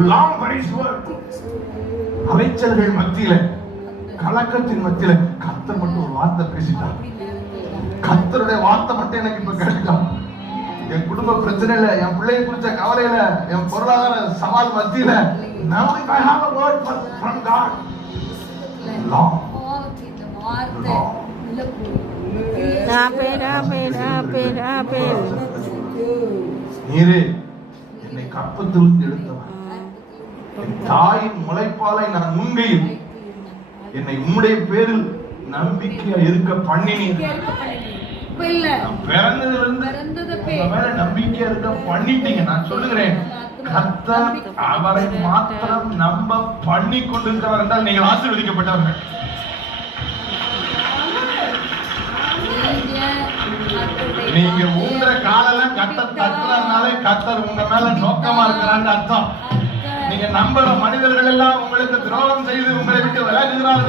You long for his word. அலைச்சல்கள் மத்தியில, கலக்கத்தின் மத்தியில கர்த்தர் மட்டும் ஒரு வார்த்தை பேசிட்டார். கர்த்தருடைய வார்த்தை மட்டும் எனக்கு இப்ப கேட்கலாம். என் குடும்ப பிரச்சனையில, என் பிள்ளையை குறிச்ச கவலையில, என் பொருளாதார சவால் மத்தியில, now if I have a word from God. Long. நீரே என்னை கற்பத்திலிருந்து எடுத்தவர், என் தாயின் முளைப்பாலை நான் முன்கையில் என்னை உம்முடைய பேரில் நம்பிக்கையா இருக்க பண்ணினீர். பிறந்ததிலிருந்து உங்க மேல நம்பிக்கையா இருக்க பண்ணிட்டீங்க. நான் சொல்லுகிறேன், கர்த்தர் அவரை மாத்திரம் நம்ப பண்ணி கொண்டிருக்கிறார் என்றால் நீங்கள் ஆசீர்வதிக்கப்பட்டவர்கள். நீங்க ஊன்ற காலெல்லாம் கர்த்தர் தட்டுறதுனாலே கர்த்தர் உங்க மேல நோக்கமா இருக்கிறான்னு அர்த்தம். நீங்க நம்புற மனிதர்கள் எல்லாம் உங்களுக்கு துரோகம் செய்து உங்களை விட்டு விலகுகிறார்கள்.